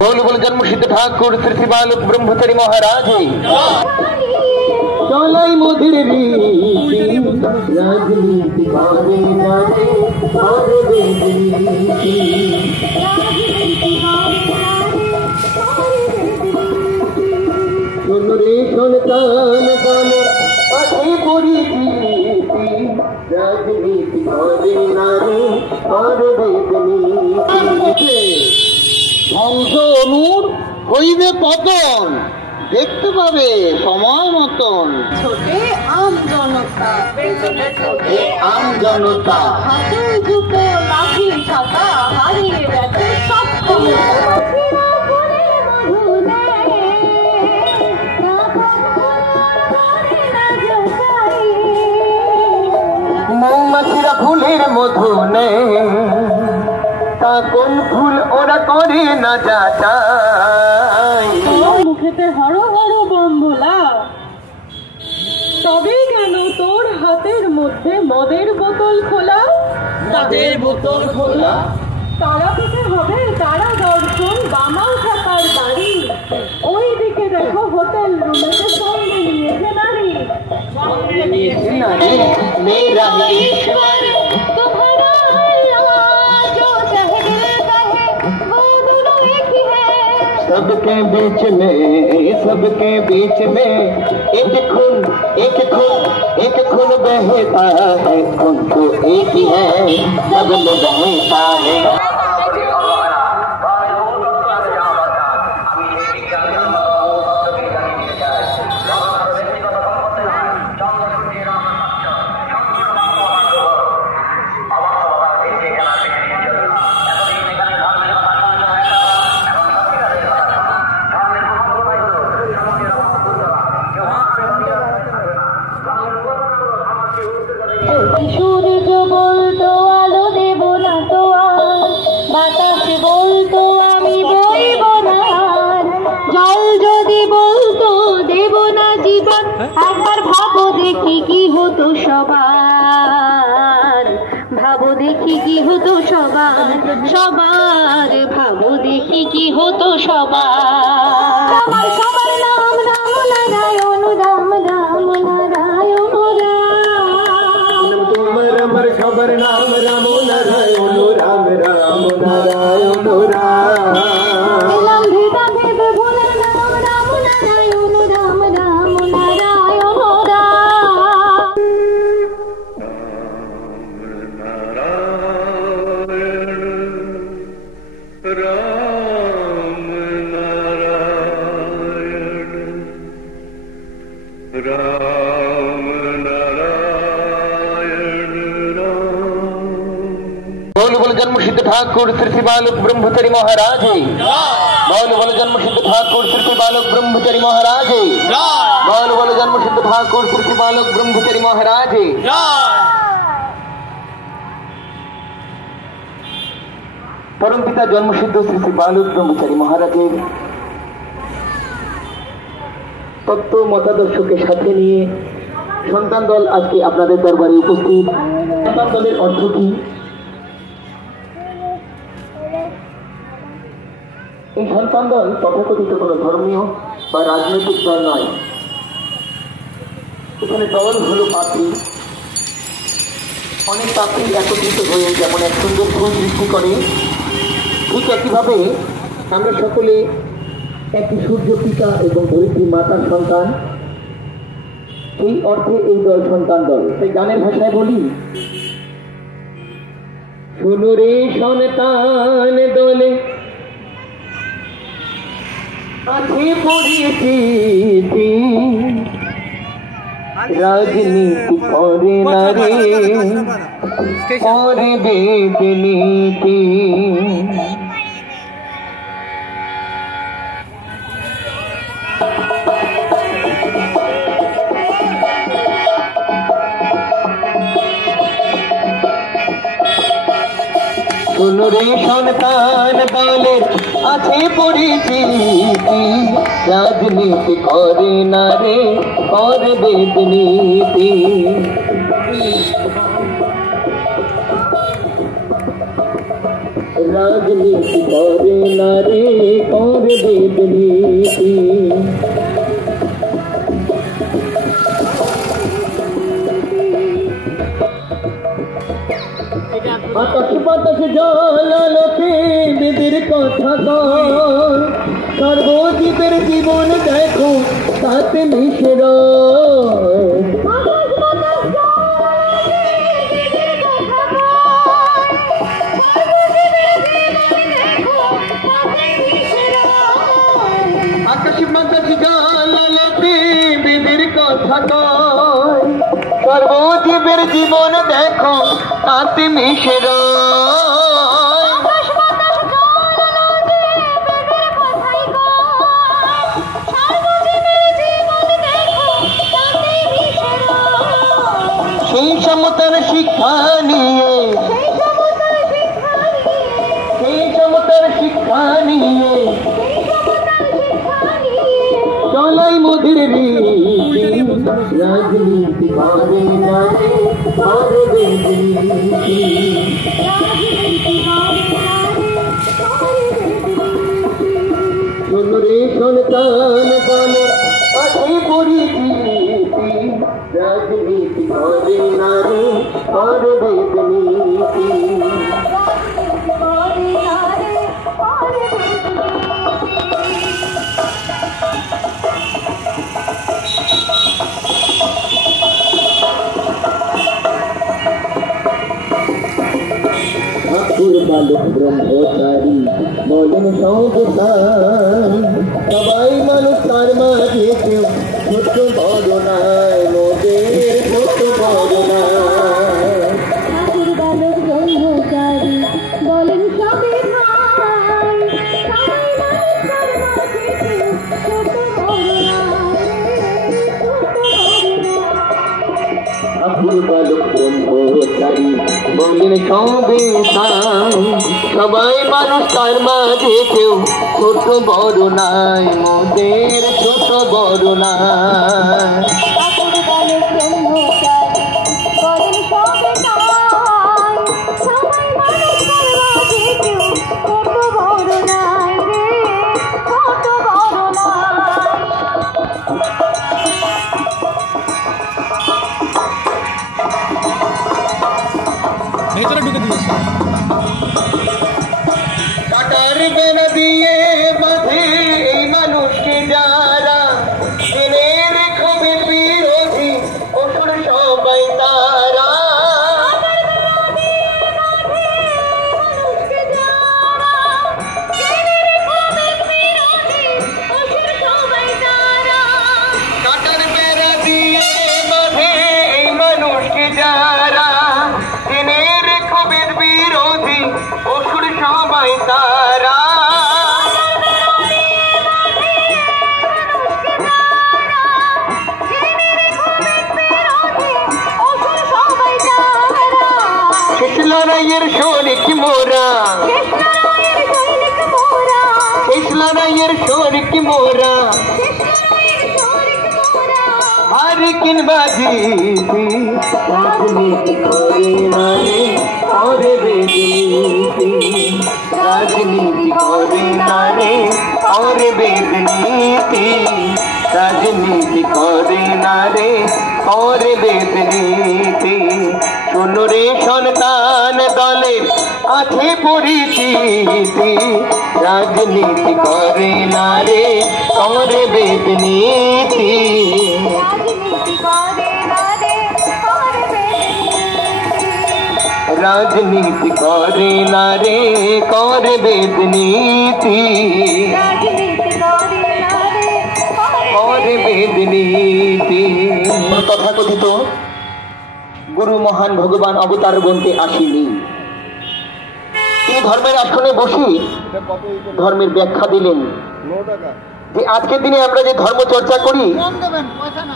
बोल बोल जन्मसिद्ध ठाकुर श्री श्री बालक ब्रह्मचारी महाराज चलाई मोदिर राजनीति सुन रे सुल्तान गाने अति बुरी राजनीति नारी और ধ্বংস অনুর হইবে পতন দেখতে পাবে সময় মতন ছোটে আম জনতা ছোটে আম জনতা হাতে জুতো লাঠি ছাতা হারিয়ে গেছে সব মৌমাছিরা ফুলের মধু নেই তা কোন ফুল ওরা করে না যাচাই মুখেতে হরো হরো বম্বলা তবে কেন তোর হাতের মধ্যে মদের বোতল খোলা মদের বোতল খোলা তারা থেকে হবে তারা দর্শন বামাল থাকার বাড়ি ওই দিকে দেখো হোটেল রুমেতে সঙ্গে নিয়েছে নারী মেয়েরা ঈশ্বর सबके बीच में एक खून बहता है खून तो एक ही है सब में बहता है সূর্য বলতো আলো দেব না তো আর বাতাস বলতো আমি বইব না আর জল যদি বলতো দেব না জীবন একবার ভাবো দেখি কি হতো সবার ভাবো দেখি কি হতো সবার ভাবো দেখি কি হতো সবার সবার নাম রাম নারায়ণ রাম রাম নারায়ণ खबर नाम राम नारायण राम राम नारायण राम लंबिता भेद भोले नाम राम नारायण राम राम नारायण बोल बोल जन्मसिद्ध ठाकुर श्री श्री बालक ब्रह्मचारी महाराज बोल बोल जन्मसिद्ध ठाकुर श्री श्री बालक ब्रह्मचारी महाराज बोल बोल जन्मसिद्ध ठाकुर श्री श्री बालक ब्रह्मचारी महाराज परम पिता जन्मसिद्ध श्री श्री बालक ब्रह्मचारी महाराजेर तत्व मतादर्शके साथे निये सन्तान दल आज के आपनादेर दरबारे उपस्थित सन्तान दलेर अर्थ की सन्तान दल तथाकथित कोनो धर्मीय बा राजनैतिक दल नय एखाने दल हलो पात्री अनेक पात्री एकत्रित हये जेमन एक सुंदर फुल सृष्टि करे ठीक एकইভাবে আমরা সকলে একটি সূর্য পিতা এবং ধরিত্রী মাতার সন্তান এই অর্থে এই দল সন্তান দল তাই গানের ভাষায় বলি শোনো রে সন্তান দলে আছে পরিচিতি রাজনীতি করে না রে করে বেদ নীতি শোনো রে সন্তান দলের আছে পরিচিতি রাজনীতি করে না রে করে বেদ নীতি राजनीति करे नारे জল আলোকে বেদের কথা কয়, সর্বজীবের জীবন দেখো তাতে মিশে রয়। আকাশ বাতাস জল আলোকে বেদের কথা কয়, সর্বজীবের জীবন দেখো তাতে মিশে রয়। সেই সমতার শিক্ষা নিয়ে, সেই সমতার শিক্ষা নিয়ে চলাই মোদের রীতি, রাজনীতি করে না রে করে বেদনীতি। শোন রে সন্তান গানের আছে পরিচিতি, রাজনীতি করে না রে করে বেদনীতি। ঠাকুর বালক ব্রহ্মচারী বলেন সংসার, সবাই মানুষ তার মাঝে কেউ ছোট বড় নাই, মোদের ছোট বড় নাই। ঠাকুর বালক ব্রহ্মচারী বলেন সবে ভাই, সবাই মানুষ তার মাঝে কেউ ছোট বড় নাই, ছোট বড় নাই। ঠাকুর বালক ব্রহ্মচারী বলেন সবে তাই, সবাই মানুষ তার মাঝে কেউ ছোট বড় নাই, মোদের ছোট বড় নাই। ঠাকুর বালক ব্রহ্মচারী বলেন সবে ভাই, সবাই মানুষ তার মাঝে কেউ ছোট বড় নাই রে, ছোট বড় নাই। ভেতরে ঢুকে দিয়েছে। কাটার বেড়া দিয়ে বাঁধে এই মানুষকে যারা, দিনের ক্ষোভে বিরোধী অসুর সবাই তারা। কাটার বেড়া দিয়ে বাঁধে এই মানুষকে যারা, দিনের ক্ষোভের বিরোধী অসুর সবাই তারা। শেষ লড়াইয়ের সৈনিক মোরা, শেষ লড়াইয়ের সৈনিক মোরা, হার কিংবা জিতি, রাজনীতি করে না রে করে বেদনীতি, রাজনীতি করে না রে করে বেদনীতি, রাজনীতি করে না রে করে বেদনীতি। শোন রে সন্তান দলের আছে পরিচিতি, রাজনীতি করে না রে করে বেদনীতি। রাজনীতি করে না রে করে বেদনীতি, করে বেদনীতি। তথাকথিত গুরু মহান ভগবান অবতার বনতে আসেনি, তিনি ধর্মের আসনে বসে ধর্মের ব্যাখ্যা দিলেন যে আজকের দিনে আমরা যে ধর্ম চর্চা করি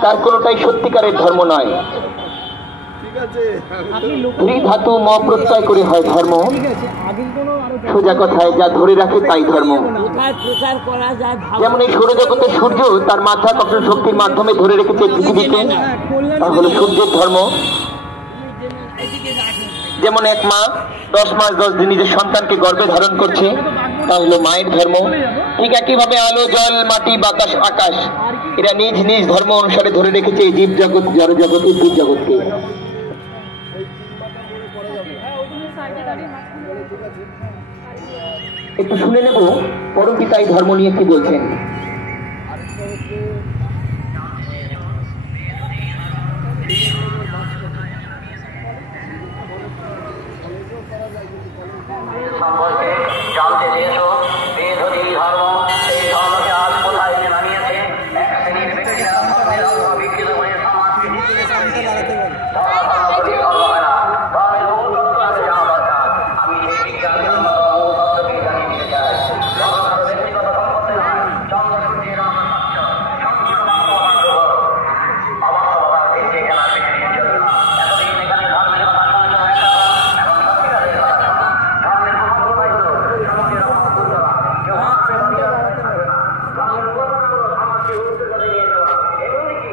তার কোনোটাই সত্যিকারের ধর্ম নয়। ধাতু ম প্রত্যয় করে হয় ধর্ম, সোজা কথায় যা ধরে রাখে তাই ধর্ম। যেমন এই সৌরজগতের সূর্য তার মাধ্যাকর্ষণ শক্তির মাধ্যমে ধরে রেখেছে পৃথিবীকে, তা হলো সূর্যের ধর্ম। যেমন এক মা 10 মাস 10 দিন নিজের সন্তানকে গর্ভে ধারণ করছে, তা হলো মায়ের ধর্ম। ঠিক একইভাবে আলো জল মাটি বাতাস আকাশ এরা নিজ নিজ ধর্ম অনুসারে ধরে রেখেছে এই জীব জগৎ জড় জগৎ উদ্ভিদ জগৎকে। একটু শুনে নেব পরম পিতা এই ধর্ম নিয়ে কি বলছেন। জানতে চেয়েছো বেধর্মী ধর্ম, এই ধর্মকে আজ কোথায় নামিয়েছে এক শ্রেণীর ব্যক্তিরা বিকৃত করে সমাজকে আমি সেই বিজ্ঞান তত্ত্বকে জানিয়ে দিতে চাই। ব্যক্তিগত সম্পত্তি নয়, চন্দ্র সূর্যের অবাস্তবতার ভিত্তি খেলা বেছে নিয়ে চলবে। এতদিন এখানে ধর্মের কথা শুনতে হয় না, এখন সত্যিকারের কথা শোনা। ধর্মের প্রভাব সমাজের অভাব করবে না, কেউ হাতে বাড়িয়ে থাকবে না। ধর্মের প্রভাবগুলো সমাজকে উচ্চতাতে নিয়ে যাওয়া, এগুলোই কি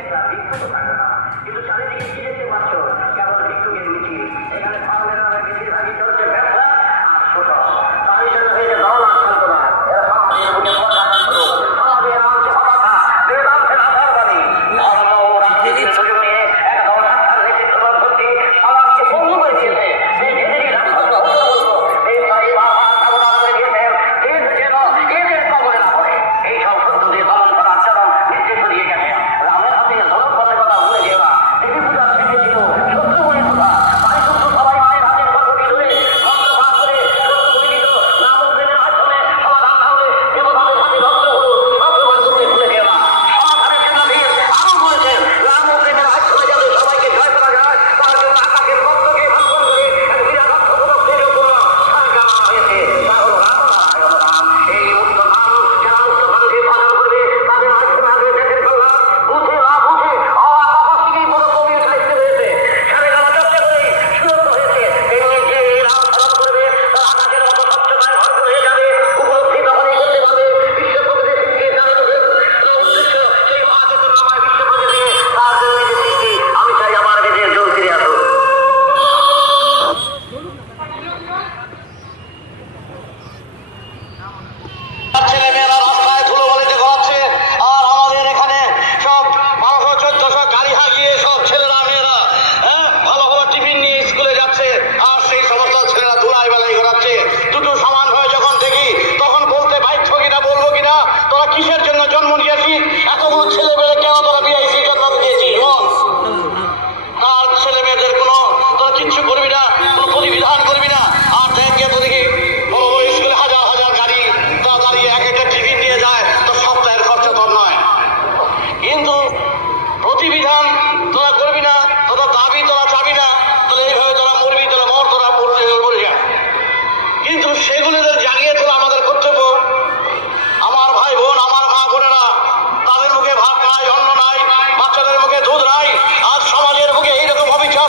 একটা বিক্ষত থাকবে না। কিন্তু চারিদিকে কি দেখতে পাচ্ছ? কেবল ভিক্ষুকের মিছিল। এখানে ধর্মের নামে বেশিরভাগই চলছে ব্যবসা আর শোষণ। তারই জন্য হয়েছে দল আর শান্ত না। এরা সমাজের বুকে প্রশাসন করুক, সমাজের আনছে ক্ষমতা, বেদান্তের আধারবাদী। ধর্ম ও রাজনীতির সুযোগ নিয়ে এক দল সাক্ষাৎ নেতৃত্ব ধর্মী সমাজকে বন্ধ করে দিয়েছে। সেই নিজেরই রাষ্ট্রকে হত্যা করলো। এই তাই বারবার সাবধান করে দিয়েছেন, এর যেন এদের কবলে না পড়ে। এই সব শত্রুদের দমন করার চরম নির্দেশ দিয়ে গেছেন। রামের হাতে জনক বলে কথা ভুলে যাওয়া, দেবী পূজার শেষে ছিল শত্রু বলে কথা। তাই শত্রু সবাই মায়ের হাতের গল্পটি ধরে মন্ত্র ভাগ করে শত্রু বলে দিত। রাম প্রেমের মাধ্যমে সমাধান না হলে দেবতাদের হাতে ভক্ত হলো। ভগবান করে ভুলে যাওয়া সমাধানের জন্য ভিড় আরো বলেছেন। রাম প্রেমের মাধ্যমে যাতে সবাইকে জয় করা যায়, তার জন্য আকাশের ভক্তকে ভঙ্গন করে এক বিরাট অর্থপূরকের উপর সরকার আনা হয়েছে। তা হলো রাম নারায়ণ রাম। এই মুক্ত নাম যারা মুক্ত মানুষের ভজন করবে, তাদের মাধ্যমে আগে দেশের কল্যাণ বুঝে না বুঝে অপাপাসিকেই বড় কবির সাহিত্য রয়েছে। সাড়ে গালা চর্চা করেই সুরত হয়েছে। তেমনি যে এই রাম স্মরণ করবে, তার আকাশের মতো স্বচ্ছতায় ভরপুর হয়ে যাবে। উপলব্ধি তখনই করতে পারবে বিশ্বপ্রকৃতির সৃষ্টির জানানো উদ্দেশ্য সেই মহাচেতনা আমার বিশ্বপ্রকৃতি। তার জন্য যে সৃষ্টি, আমি চাই আমার বিজয়ের জোর ফিরে আসুক। ছেলে মেয়েরা রাস্তায় ধুলো বালিতে ঘোরাচ্ছে, আর আমাদের এখানে সব 1200-1400 গাড়ি হাগিয়ে সব ছেলেরা মেয়েরা ভালো ভালো টিফিন নিয়ে স্কুলে যাচ্ছে, আর সেই সমস্ত ছেলেরা ধুলাই বেলায় ঘোরাচ্ছে। দুটো সমান হয় যখন দেখি, তখন বলতে বাধ্য কিনা বলবো কিনা, তোরা কিসের জন্য জন্ম নিয়েছিস? এতগুলো ছেলে মেয়ে কেন তোরা বিআইসি জন্ম দিয়েছিস? তার ছেলে মেয়েদের কোনো তোরা কিচ্ছু করবি না, কোনো প্রতিবিধান করবি না। আর দেখে তো দেখি বড় বড় স্কুলে হাজার হাজার গাড়ি তোরা দাঁড়িয়ে এক একটা টিফিন নিয়ে যায়, তো সপ্তাহের খরচা তোর নয়। কিন্তু প্রতিবিধান তোরা করবি না, তোরা দাবি তোরা চাবি না, তাহলে এইভাবে তোরা মরবি, তোরা মর, তোরা মরে যা। কিন্তু সেগুলো জানিয়ে তোলা আমাদের কর্তব্য। আমার ভাই বোন, আমার মা বোনেরা, তাদের মুখে ভাত নাই, অন্ন নাই, বাচ্চাদের মুখে দুধ নাই। আর সমাজের মুখে এইরকম অবিচার,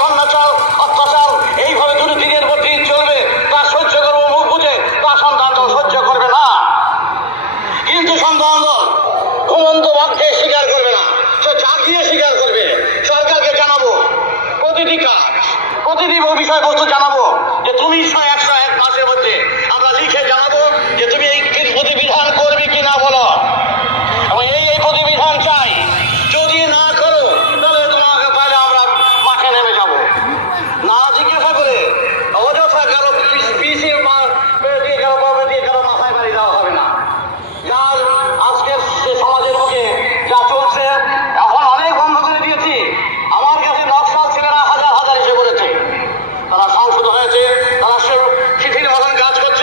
অত্যাচার, এইভাবে দিনের পর দিন চলবে। তা সহ্য করবো মুখ বুঝে, তা সন্তান তো সহ্য করবে না। কিন্তু সন্তান ঘুমন্ত বাক্যে স্বীকার করবে না, সে জাগিয়ে স্বীকার করবে। সরকারকে জানাবো প্রতিটি কাজ, প্রতিটি বিষয়বস্তু জানাবো যে তুমি 101 মাসের মধ্যে আমরা লিখে জানাবো যে তুমি এই প্রতিবিধান করবে কিনা বলো, এবং এই প্রতিবিধান চাই। যদি না করো তাহলে তোমাকে পাইলে আমরা মাঠে নেমে যাব। না জিজ্ঞাসা করে অযথা কারো পিছিয়ে দিয়ে কারো মাথায় বাড়ি দেওয়া হবে না। যার আজকের সমাজের মুখে যা চলছে, এখন অনেক বন্ধ করে দিয়েছি। আমার কাছে নকশাল ছেলেরা হাজার হাজার এসে বলেছে, তারা সংশোধন হয়েছে, তারা শিথিল মতন কাজ করছে।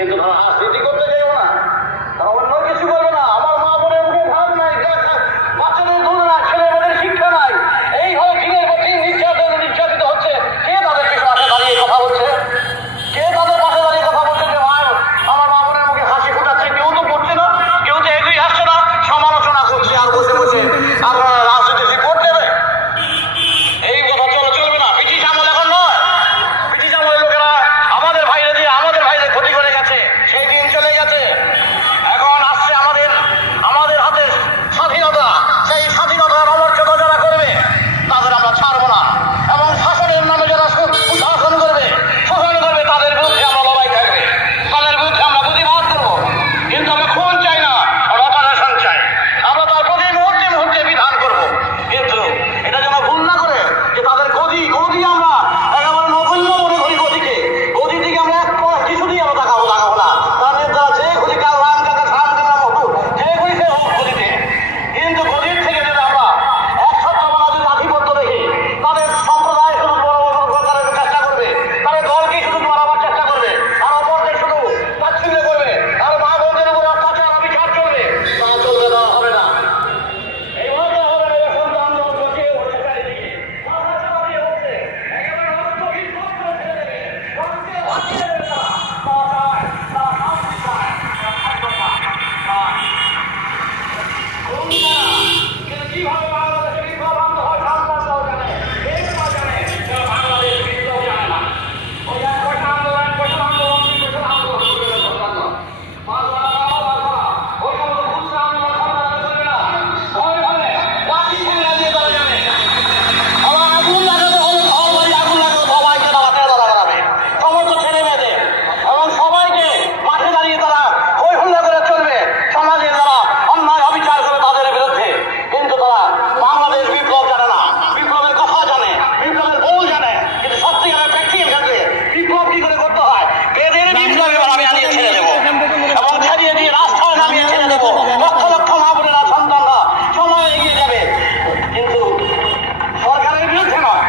কিন্তু তারা রাজনীতি করতে যাইব না, তারা অন্য কিছু করবে না। আমার মা বোনের মুখে ভাত নাই, বাচ্চাদের দুধ নাই, ছেলেমেয়েদের শিক্ষা নাই, এইভাবে দিনের পর দিন নির্যাতিত হচ্ছে। কে তাদের পাশে দাঁড়িয়ে কথা বলছে? কে তাদের পাশে দাঁড়িয়ে কথা বলছে যে আমার মা বোনের মুখে হাসি ফুটাচ্ছে? কেউ তো করছে না, কেউ তো এগিয়ে আসছে না, সমালোচনা করছে আর বসে বসে আপনারা রাজনীতি রিপোর্ট দেবে। এই কথা চলবে না। ব্রিটিশ আমল এখন নয়। ব্রিটিশ আমলের লোকেরা আমাদের ভাইরে দিয়ে আমাদের ভাইরে ক্ষতি করে গেছে, সেই দিন চলে গেছে। এখন আসছে আমাদের হাতে স্বাধীনতা। সেই স্বাধীনতার অমর্যাদা যারা করবে তাদের আমরা ছাড়বো না, এবং শাসনের নামে যারা শাসন করবে তাদের বিরুদ্ধে আমরা লড়াই থাকবে, তাদের বিরুদ্ধে আমরা প্রতিবাদ করবো। কিন্তু আমরা খুন চাই না, আমরা অপারেশন চাই। আমরা তার প্রতি মুহূর্তে মুহূর্তে বিধান করবো। কিন্তু এটা যেন ভুল না করে যে তাদের গদি আমরা একেবারে নগণ্য মনে করি। গদি থেকে আমরা কিছুতেই আমরা দেখাবো না। তাদের দ্বারা যে গদি রাম কাকা মতো যে গদি সে হোক গদিতে, কিন্তু গদির থেকে যদি আমরা এক সপ্তাহ যদি আধিপত্য দেখি, তাদের সম্প্রদায় শুধু করার চেষ্টা করবে, তাদের দলকে শুধু মারাবার চেষ্টা করবে, আর অপরদের শুধু তাচ্ছিল্য করবে, আর মা বোনদের উপর অত্যাচার বিচার চলবে, তা চলবে না, হবে না। এইভাবে হবে না। সন্তান আন্দোলন করছে, উঠছে চারিদিকে, মাথা চাপিয়ে উঠছে, একেবারে রক্ত বিক্ষোভ করে ফেলে দেবে, রক্তে ভাসিয়ে দেবে তারা। তা শান্তি চায়, তারা স্বাধীনতা চায়। কিন্তু কিভাবে বাংলাদেশে বিপ্লব আনতে হয় সন্তানরাও জানে, দেশটাও জানে, যারা বাংলাদেশ বিপ্লব জানে না। ওই 1 বছর আন্দোলন, 2 বছর আন্দোলন, 3 বছর আন্দোলন করবে না সন্তানরা। 5 বার ওই সমস্ত খুচরা আন্দোলন সন্তানরা করবে না। ঘরে ঘরে লাঠি ঠেঙ্গা দিয়ে তারা জানে। আবার আগুন লাগাতে হলে ঘর বাড়ি আগুন লাগাতে সবাইকে মাঠে দাঁড়াবে, সমস্ত ছেলে মেয়েদের, এবং সবাইকে মাঠে দাঁড়িয়ে তারা হই হুল্লা করে চলবে। সমাজে যারা অন্যায় অবিচার করে তাদের বিরুদ্ধে। কিন্তু তারা বাংলাদেশ বিপ্লব জানে না, বিপ্লবের কথা জানে, বিপ্লবের বউ জানে, কিন্তু সত্যিকারের প্র্যাকটিক্যাল ক্ষেত্রে বিপ্লব কি করে করতে হয়, বেদের বিপ্লব এবার আমি আনিয়ে ছেড়ে দেবো, এবং ছাড়িয়ে দিয়ে রাস্তায় নামিয়ে ছেড়ে দেবো। লক্ষ লক্ষ মা বোনেরা, সন্তানরা সময় এগিয়ে যাবে, কিন্তু সরকারের বিরুদ্ধে নয়।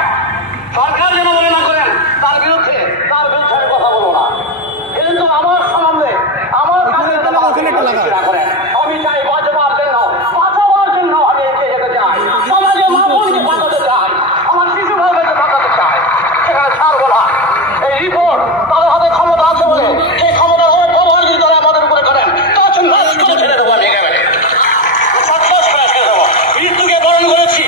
সরকার যেন মনে না করেন তার বিরুদ্ধে আমি কথা বলবো না। কিন্তু আমার সম্বন্ধে আমার কাছে না করেন। আমি চাই বাঁচবার জন্য আমি এগিয়ে যেতে চাই, সমাজে মা বোনকে বাঁচাতে চাই, আমার শিশু ভাইকে বাঁচাতে চাই, সেখানে ছাড়বো না। এই রিপোর্ট তাদের হাতে ক্ষমতা আছে বলে সেই ক্ষমতার অপব্যবহার যদি তারা আমাদের উপরে করেন, তা ছেড়ে দেবো, আমি একেবারে সচ্ছস করে ছেড়ে দেবো। মৃত্যুকে বরণ করেছি,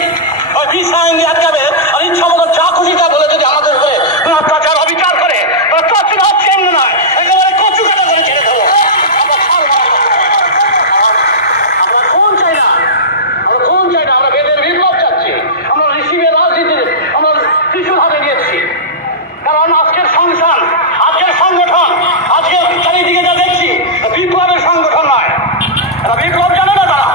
ওই ভিসা আইন আটকাবে, আর ইচ্ছা মতো যা খুশি তা বলে যদি আমাদের উপরে অত্যাচার অবিচার করে, নয়, একেবারে কচু কাটা করে ছেড়ে দেবো। আমরা কোন চাই না, আমরা বেদের বিপ্লব চাচ্ছি, আমরা ঋষিবের রাজনীতি আমরা শিশুর হাতে দিয়েছি। কারণ আজকের সংসার, আজকের সংগঠন, আজকে চারিদিকে যা দেখছি বিপ্লবের সংগঠন নয়। তারা বিপ্লব জানে না, তারা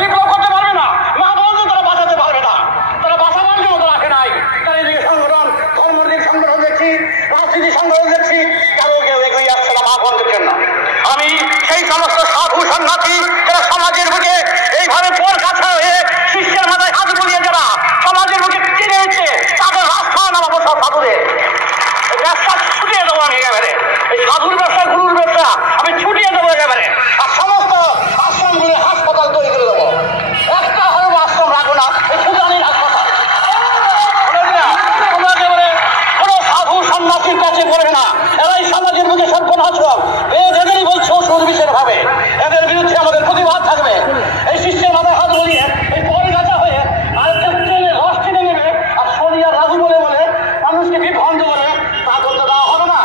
বিপ্লব করতে পারবে না, মা বলতে তারা বাঁচাতে পারবে না, তারা বাঁচাবার জন্য তো রাখে নাই। চারিদিকে সংগঠন, ধর্মদিক সংগঠন দেখছি, রাজনীতি সংগঠন দেখছি, কেউ এগিয়ে আসছে না মা বন্ধের জন্য। আমি সেই সমস্ত সাধু সন্ন্যাসী যারা সমাজের বুকে এইভাবে পর কাছা হয়ে শিষ্যের মাথায় হাত বুলিয়ে যারা সমাজের বুকে টেনে নিচ্ছে, তাদের রাস্তা নামাবো সব সাধুদের। ব্যবসা ছুটিয়ে দেবো আমি একেবারে, এই সাধুর ব্যবসা, গুরুর ব্যবসা আমি ছুটিয়ে দেবো একেবারে। আর সমস্ত আশ্রমগুলো হাসপাতাল তৈরি করে দেবো। একটা হয়তো আশ্রম রাখবো না, এই সুদানির হাসপাতাল। তোমরা একেবারে কোনো সাধু সন্ন্যাসীর কাছে পড়বে না, এরাই সমাজের মুখে সর্বনাশ হোক। এদেরই বলছে সুরবিশের ভাবে, এদের বিরুদ্ধে আমাদের প্রতিবাদ থাকবে। এই শিষ্যের মাথায় হাত বলিয়ে এই পরে গাছা হয়ে আরেকটা ট্রেনে রস টেনে নেবে, আর সোনিয়া রাজু বলে মানুষকে বিভ্রান্ত করে, তা করতে দেওয়া হবে না।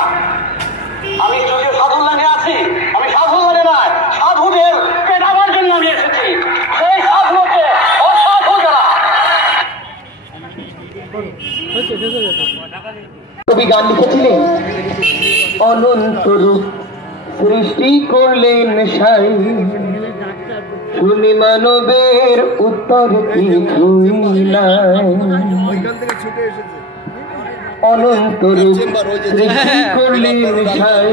আমি যদিও সাধুর লাইনে আছি, আমি সাধুর লাইনে নয়, সাধুদের পেটাবার জন্য আমি এসেছি। সেই সাধু হচ্ছে অসাধু যারা। কবি গান লিখেছিলেন, অনন্ত রূপ সৃষ্টি করলেন সাই, শুনি মানবের উত্তর কিছুই নাই। অনন্ত রূপ সৃষ্টি করলেন সাই,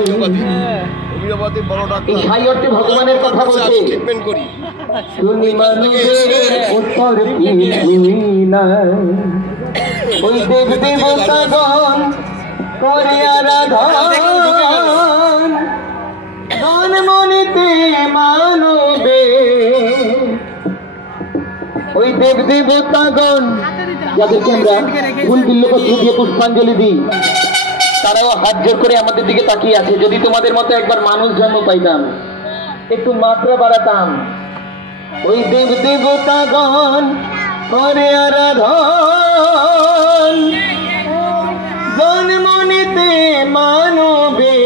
এই সাই অর্থে ভগবানের কথা বলছে। শুনি মানবের উত্তর কিছুই নাই, ওই দেব দেবতাগণ করে আরাধন, দেব দেবতাগণ যাদেরকে আমরা ফুল বিল্লপত্র দিয়ে পুষ্পাঞ্জলি দিই, তারাও হাত জোর করে আমাদের দিকে তাকিয়ে আছে। যদি তোমাদের মতো একবার মানুষ জন্ম পাইতাম, একটু মাত্রা বাড়াতাম, ওই দেব দেবতাগণ করে আরাধন জন্মনিতে মানবে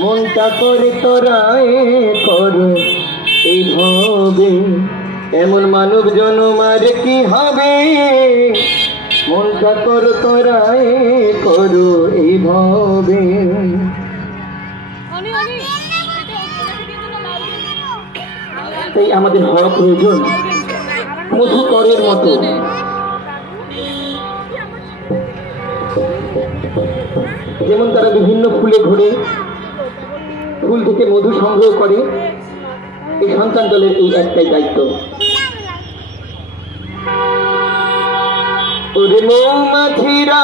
মনটা করে তোরায় করো এই ভবে, এমন মানব জন্ম আর কি হবে, মনটা করো তোরায় করো এই ভবে। তাই আমাদের হওয়া প্রয়োজন মধুকরের মতো। যেমন তারা বিভিন্ন ফুলে ঘুরে ফুল থেকে মধু সংগ্রহ করে, এই সন্তান দলের এই একটাই দায়িত্ব। ওরে মৌমাছিরা,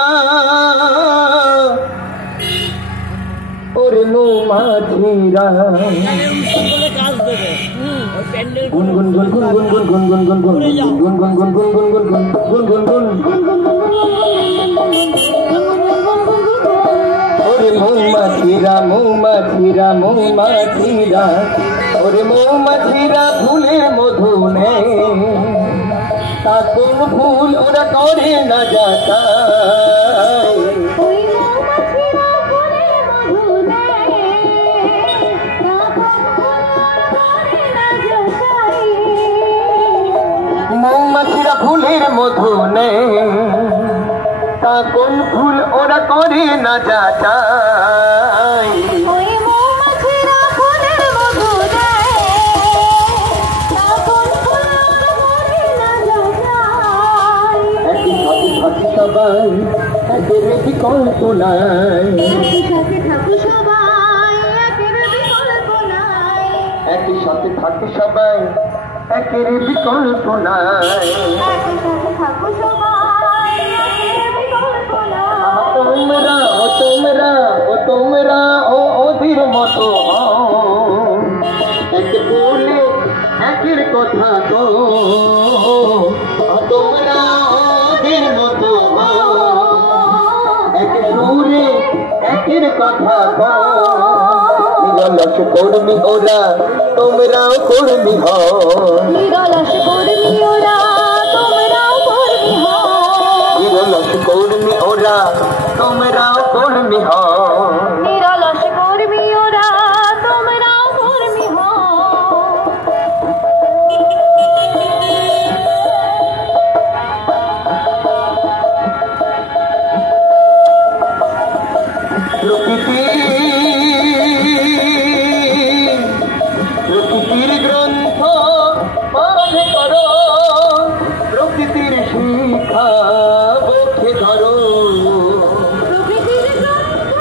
ওরে মৌমাছিরা, গুন গুন গুন গুন গুন গুন গুন গুন গুন গুন গুন গুন গুন গুন গুন গুন গুন গুন গুন। ওরে মৌমাছিরা মৌমাছিরা মৌমাছিরা, ওরে মৌমাছিরা ফুলের মধু নেয়, তা কোন ফুল ওরা করে না যাচাই। মৌমাছিরা ফুলের মধু নেয়, তা কোন ফুল ওরা করে না যাচাই। সবাই একের বিকল্প নাই, একই সাথে থাকে সবাই একের বিকল্প নাই। তোমরা ও তোমরা ও তোমরা ও ওদের মতো এক বলে একের কথা গো, তোমরা ওদের মতো এক সুরে একের কথা গো। নিরলস কর্মী ওরা তোমরাও কর্মী হও, নিরলস কর্মী ওরা তোমরাও কর্মী হও, নিরলস কর্মী ওরা তোমরাও কর্মী হও, নিরলস কর্মী ওরা তোমরাও কর্মী হও। প্রকৃতির গ্রন্থ পাঠ করো, প্রকৃতির শিক্ষা বুকে ধরো, প্রকৃতির গ্রন্থ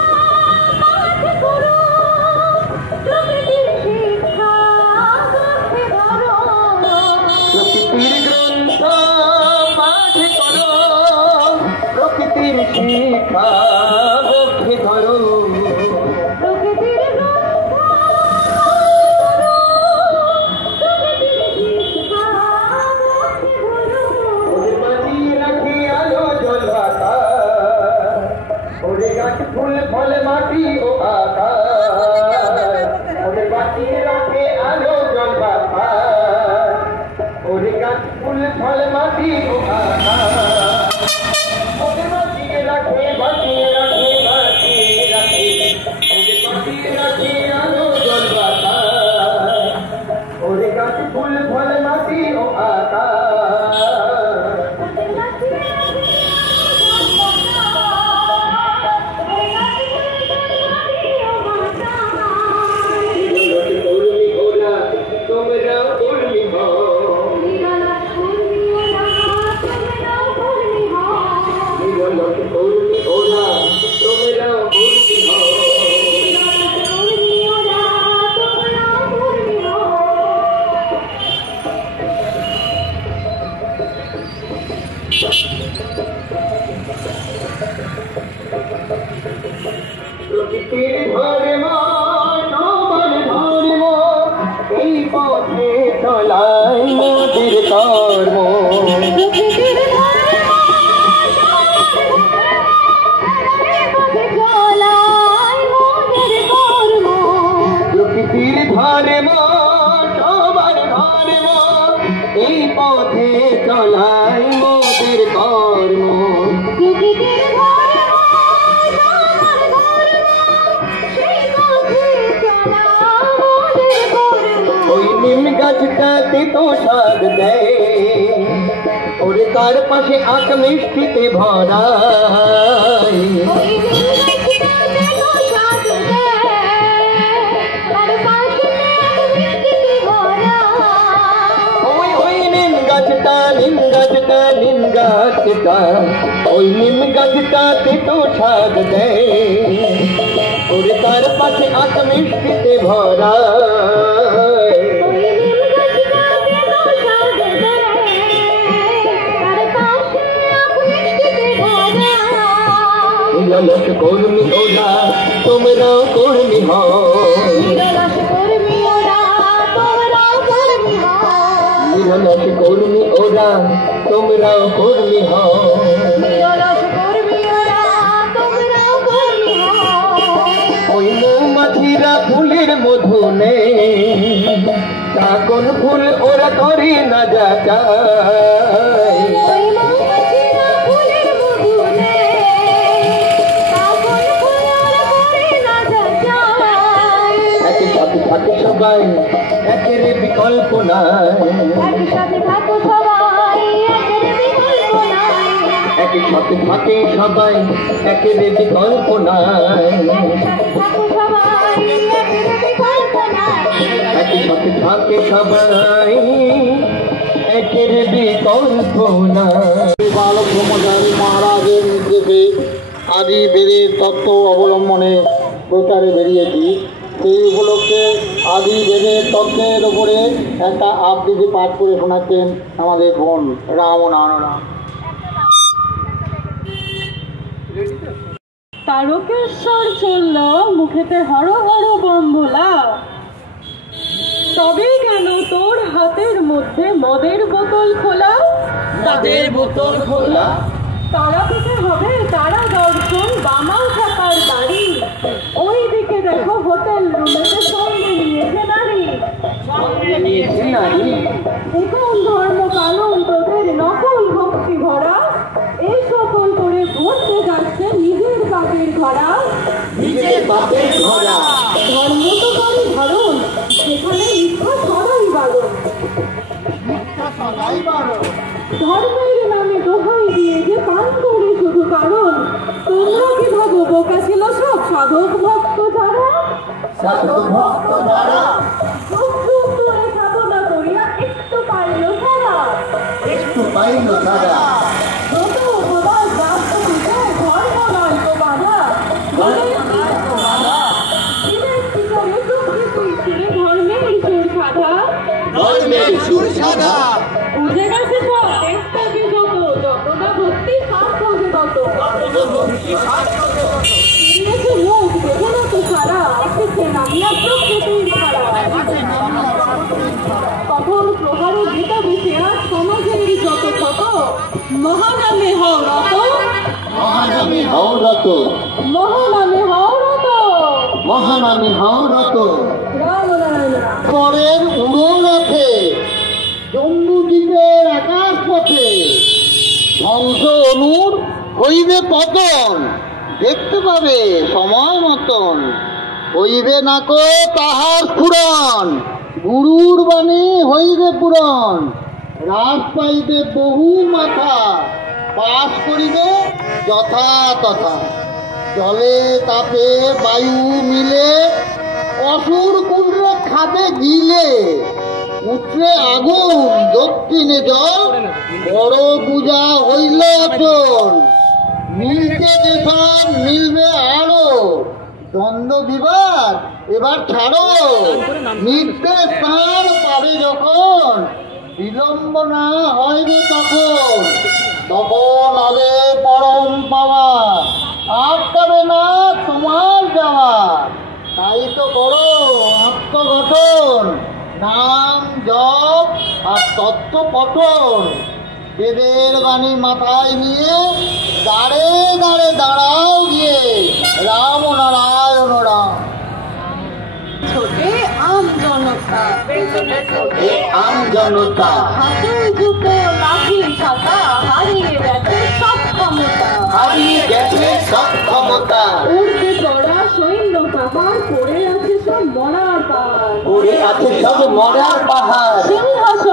তেতো স্বাদ দেয়, ওরে তার পাশে আখ মিষ্টিতে ভরা। নিম গাছটা নিম গাছটা ওই নিম গাছটা তেতো স্বাদ দেয়, ওরে তার পাশে আখ মিষ্টিতে ভরা। নিরলস কর্মী ওরা তোমরাও কর্মী হও, নিরলস কর্মী ওরা তোমরাও কর্মী হও। ওই মৌমাছিরা ফুলের মধু নেই, কাকন ফুল ওরা করে না যাচাই। একই সাথে থাকে সবাই একের বিকল্প নাই, একই সাথে থাকে সবাই একের বিকল্প নাই, একই সাথে থাকে সবাই একের বিকল্প নাই। বালক ব্রহ্মচারী মহারাজের নির্দেশে আদি বেদের তত্ত্ব অবলম্বনে প্রচারে বেরিয়েছি। সেই উপলক্ষে আদি বেদের তত্ত্বের উপরে একটা আবৃত্তি পাঠ করে শোনাচ্ছেন আমাদের বোন রামনারায়ণ। তারকেশ্বর চলল মুখেতে হর হর বম ভোলা, তবে কেন তোর হাতের মধ্যে মদের বোতল খোলা? মদের বোতল খোলা তারা পেতে হবে তারা দর্শন বামাল থাকার বাড়ি, ওই দিকে দেখো হোটেল রুমেতে সঙ্গে নিয়েছে নারী। এখন ধর্ম পালন তোদের নকল ভক্তি ভরা, এই সকল করে ঘুরতে যাচ্ছে নিজের বাপের ঘোড়া। ধর্ম তো করে ধারণ, সেখানে মিথ্যা সদাই বারণ। ধর্মের নামে দোহাই দিয়ে যে পান করে শুধু কারণ, তোমরা কি ভাবো বোকা ছিল সব সাধক ভক্ত যারা? সাধনা করিয়া একটু পাইল সারা, ধর্ম নয় তো বাধা, ধর্মের সুর সাধা। বুঝে গেছে সব দেখতে যত, যতটা ভক্তি সার্থকে তত। মুখ দেখো না তো সারা, এসেছে নামিয়া প্রকৃতির ধারা। কঠোর প্রহারে যেটা বেশি আর সমাজের যত ক্ষত, মহানামে হও রত, মহানামে হও রত, মহানামে হও রত, মহানামে হও রত। রামনারায়ণ। পরের উড়োরথে জম্বুদ্বীপের আকাশ পথে ধ্বংস অনুর হইবে পতন, দেখতে পাবে সময় মতন, হইবে নাকো তাহার স্ফুরণ, গুরুর বাণী হইবে পূরণ। রাস পাইবে বহু মাথা, পাশ করিবে যথা তথা। জলে তাপে বায়ু মিলে, অসুর কুণ্ডে খাবে গিলে। উঠে আগুন দক্ষিণে জল, বড় পূজা হইল অচল। মিলছে যেসব মিলবে আরো, দ্বন্দ্ব বিবাদ এবার ছাড়ো। মিথ্যে স্থান পাবে যখন, বিলম্ব না হইবে তখন। তখন হবে পরম পাওয়া, আটকাবে না তোমার যাওয়া। তাই তো করো আত্মগঠন, নাম জপ আর তত্ত্ব পঠন। বেদের বাণী মাথায় নিয়ে দাঁড়ে দাঁড়ে দাঁড়াও গিয়ে, রাম নারায়ণ রাম। ছোটে আম জনতা, আম জনতা, হাতে জুতো লাঠি ছাতা, হারিয়ে গেছে সব ক্ষমতা, হারিয়ে গেছে সব ক্ষমতা। উড়তে পড়া সৈন্য পাহাড়, পড়ে আছে সব মরার পাহাড়, পড়ে আছে সব মরার পাহাড়। সিংহাসন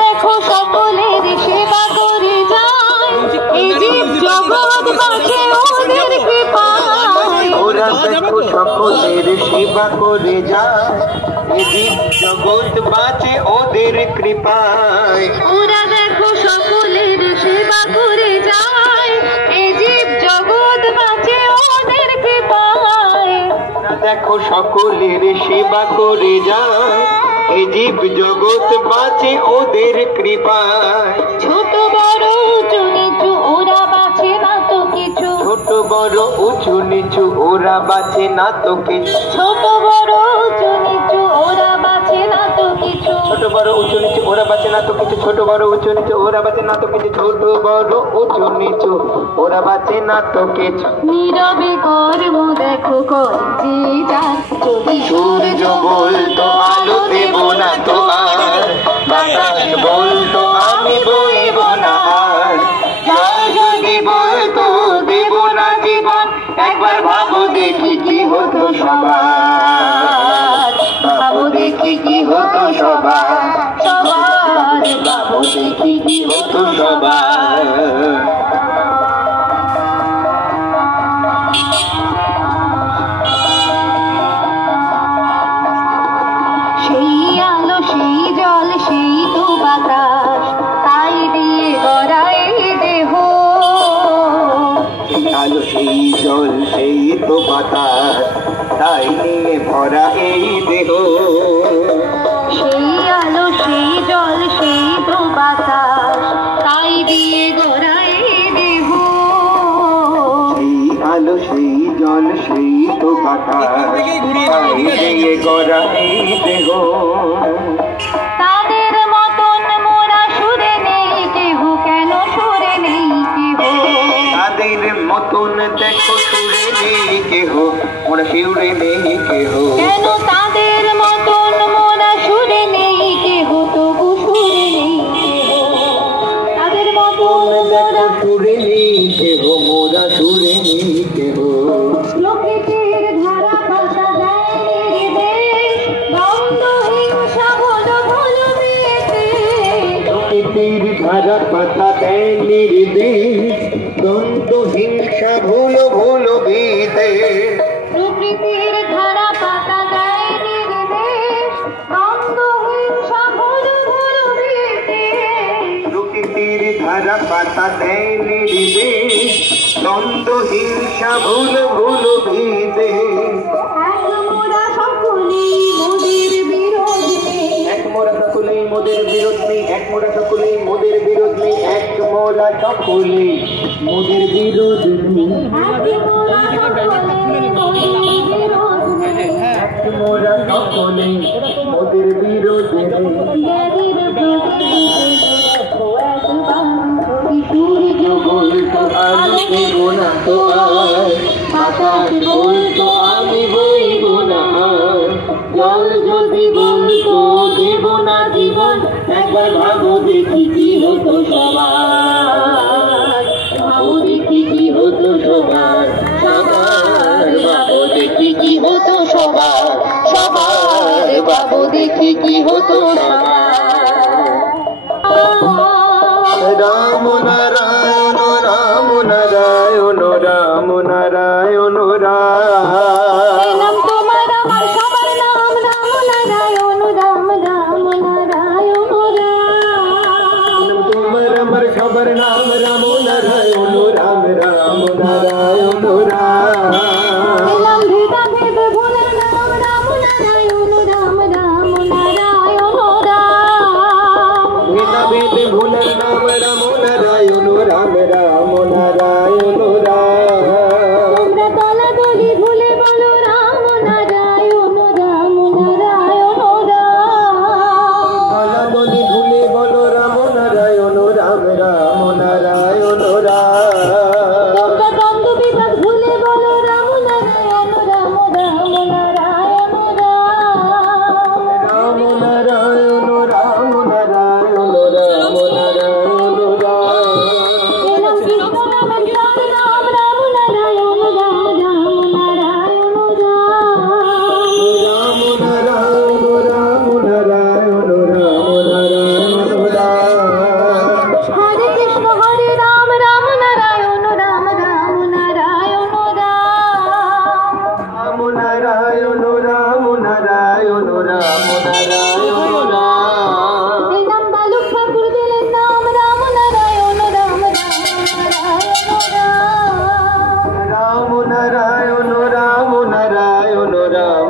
সকলের সেবা করে যায়, এ জীব জগৎ বাঁচে ওদের কৃপায়। ওরা দেখো সকলের সেবা করে যায়, এ জীব জগৎ বাঁচে ওদের কৃপায়। ওরা দেখো সকলের সেবা করে যায়, এ জীব জগৎ বাঁচে ওদের কৃপায়। ছোট বড় উঁচু নিচু ওরা বাঁচে না তো কিছু, ছোট বড় উঁচু নিচু ওরা বাঁচে না তো কিছু, ছোট বড় উঁচু নিচু ওরা বাঁচে না তো কিছু, ছোট বড় উঁচু নিচু ওরা বাঁচে না তো কিছু, ছোট বড় উঁচু নিচু ওরা বাঁচে না তো কিছু, ছোট বড় উঁচু নিচু ওরা বাঁচে না তো কিছু। নীরবে কর্ম দেখো করছে যার, যদি সূর্য বলতো আলো দেব না তো আর, বাতাস বলতো আমি বইব না আর, জল যদি বলতো দেব না জীবন, একবার ভাবো দেখি কি হতো সবার, ভাবো দেখি কি হতো সবার, সবার ভাবো দেখি কি হতো সবার। সেই আলো সেই জল সেই তো বাতাস, তাই দিয়ে গড়া এই দেহ। সেই আলো সেই জল সেই তো বাতাস, তাই নিয়ে ভরা এই দেহ। সেই আলো সেই জল সেই তো বাতাস, তাই দিয়ে গড়া এই দেহ। সেই আলো সেই জল সেই তো বাতাস, তাই দিয়ে গড়া এই দেহ। তাদের মতন মোরা সুরে নেই কেহ, কেন সুরে নেই কেহ? তাদের মতন দেখো সুরে নেই কেহ, ওরা শিউরে নেই কেহ। কেন তাদের মতন মোরা সুরে নেই কেহ, তবু সুরে নেই কেহ? তাদের মতন মোরা সুরে নেই কেহ, মোরা সুরে নেই কেহ। প্রকৃতির ধারা পাতা দেয় নির্দেশ, দ্বন্দ্ব হিংসা হলো ভুল বিয়েতে। প্রকৃতির ধারা পাতা দেয় নির্দেশ, দ্বন্দ্ব হিংসা ভুলো ভুলো ভীতে। প্রকৃতির ধারা পাতা দেয় নির্দেশ, দ্বন্দ্ব হিংসা ভুল ভুল বিয়েতে। প্রকৃতির ধারা পাতা দেয় নির্দেশ, দ্বন্দ্ব হিংসা ভুলো ভুলো ভীতে। এক মোরা সকলেই মোদের বিরোধ নেই, এক মোরা সকলেই মোদের বিরোধ নেই, এক মোরা সকলেই মোদের বিরোধ নেই, এক মোরা সকলেই মোদের বিরোধ নেই, এক মোরা সকলেই মোদের বিরোধ নেই। এক মোরা সকলেই মোদের বিরোধ নেই। জ্ঞানীর প্রতিনিধিতে দেখো একবার, যদি সূর্য বলতো আমি দেব না তো আর, বাতাস বলতো আমি বইব না আর, জল যদি বলতো দেব না জীবন, একবার ভাবো দেখি কি হতো সবার, ভাবো দেখি কি হতো সবার, সবার ভাবো দেখি কি হতো সবার, সবার ভাবো দেখি কি হতো সবার। রাম নারায়ণ রাম নারায়ণ রাম নারায়ণ রাম। নাম তোমার আমার সবার নাম, রাম নারায়ণ রাম রাম নারায়ণ রাম। তোমার আমার সবার নাম, রাম নারায়ণ রাম রাম নারায়ণ রাম। নাম ভেদা ভেদ ভুলের নাম, রাম নারায়ণ রাম রাম নারায়ণ রাম।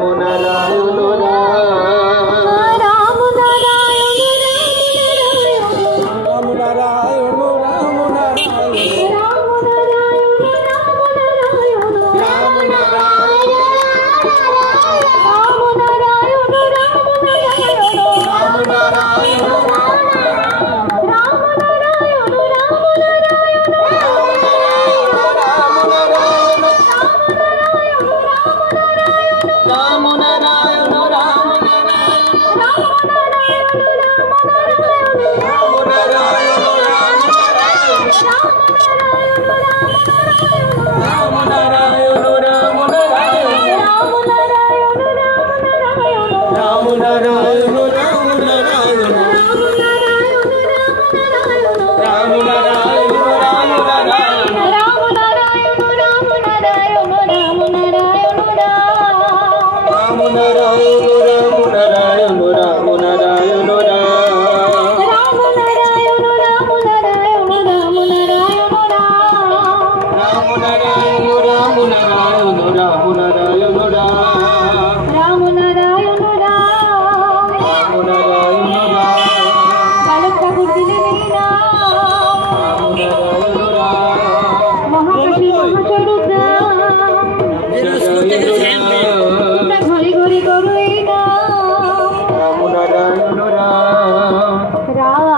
নারায়ণ ঘরে ঘরে করো এই না